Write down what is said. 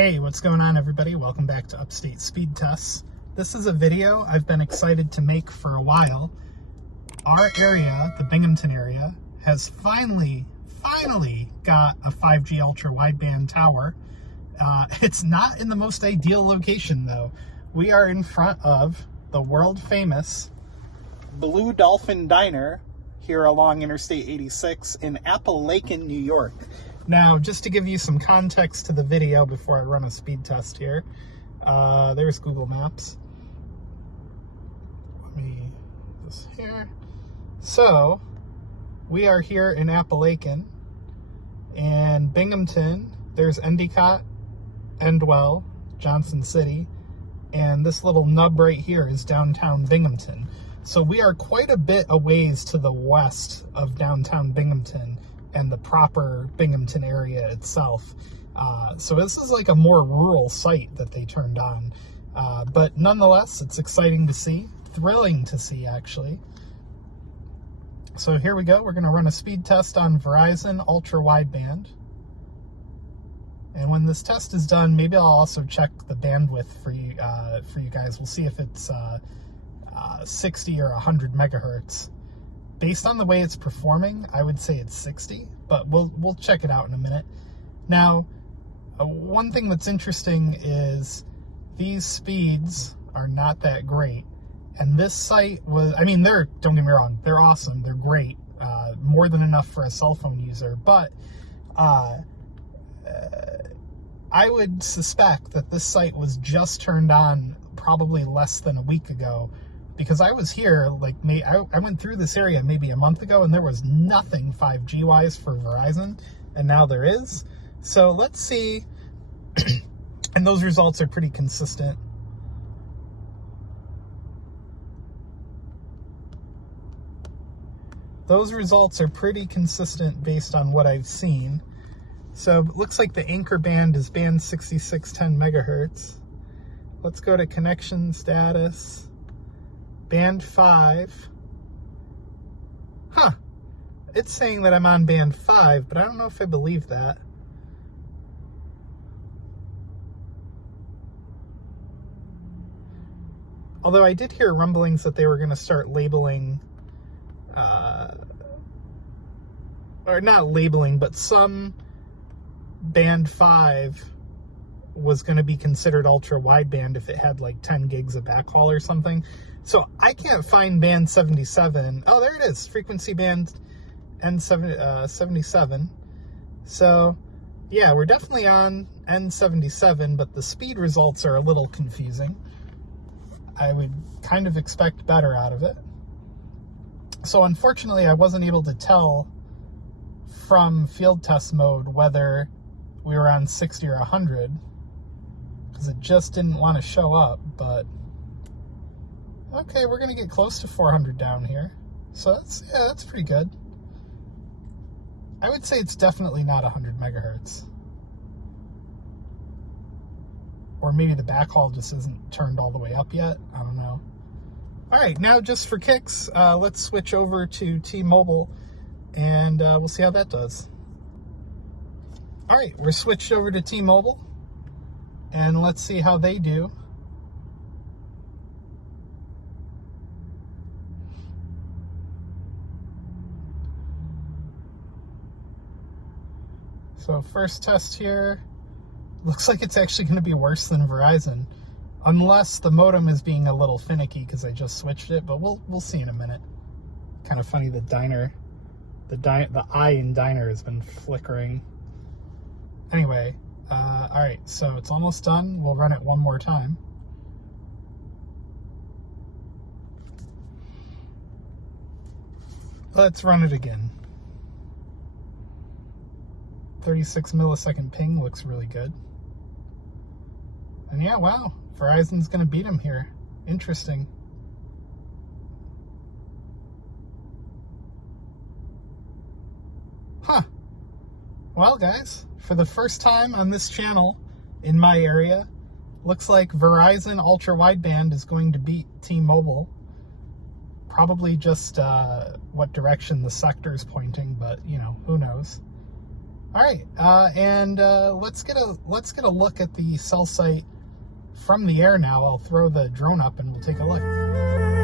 Hey, what's going on, everybody? Welcome back to Upstate Speedtests. This is a video I've been excited to make for a while. Our area, the Binghamton area, has finally got a 5G ultra wideband tower. It's not in the most ideal location, though. We are in front of the world famous Blue Dolphin Diner here along Interstate 86 in Appalachian, New York. Now, just to give you some context to the video before I run a speed test here, there's Google Maps. Let me put this here. So, we are here in Appalachian, and Binghamton, there's Endicott, Endwell, Johnson City, and this little nub right here is downtown Binghamton. So we are quite a bit a ways to the west of downtown Binghamton and the proper Binghamton area itself. So this is like a more rural site that they turned on. But nonetheless, it's exciting to see, thrilling to see actually. So here we go. We're going to run a speed test on Verizon ultra wideband. And when this test is done, maybe I'll also check the bandwidth for you guys. We'll see if it's 60 or 100 megahertz. Based on the way it's performing, I would say it's 60, but we'll check it out in a minute. Now, one thing that's interesting is these speeds are not that great. And this site was, I mean, don't get me wrong, they're awesome, they're great, more than enough for a cell phone user, but I would suspect that this site was just turned on probably less than a week ago, because I was here, like, I went through this area maybe a month ago, and there was nothing 5G-wise for Verizon, and now there is. So let's see, and those results are pretty consistent. Those results are pretty consistent based on what I've seen. So it looks like the anchor band is band 6610 megahertz. Let's go to connection status. Band 5. Huh. It's saying that I'm on band 5, but I don't know if I believe that. Although I did hear rumblings that they were going to start labeling, or not labeling, but some band 5 was going to be considered ultra wideband if it had like 10 gigs of backhaul or something. So I can't find band 77. Oh, there it is. Frequency band N77. So yeah, we're definitely on N77, but the speed results are a little confusing. I would kind of expect better out of it. So unfortunately, I wasn't able to tell from field test mode whether we were on 60 or 100, because it just didn't want to show up. But okay, we're going to get close to 400 down here. So that's pretty good. I would say it's definitely not 100 megahertz. Or maybe the backhaul just isn't turned all the way up yet. I don't know. All right, now just for kicks, let's switch over to T-Mobile, and we'll see how that does. All right, we're switched over to T-Mobile, and let's see how they do. So first test here, looks like it's actually going to be worse than Verizon, unless the modem is being a little finicky because I just switched it, but we'll see in a minute. Kind of funny, the I in diner has been flickering. Anyway, all right, so it's almost done. We'll run it one more time. Let's run it again. 36 millisecond ping looks really good. And yeah, wow, Verizon's going to beat him here. Interesting. Huh. Well, guys, for the first time on this channel in my area, looks like Verizon ultra wideband is going to beat T-Mobile. Probably just what direction the sector's pointing, but you know, who knows. All right, and let's get a look at the cell site from the air now. I'll throw the drone up and we'll take a look.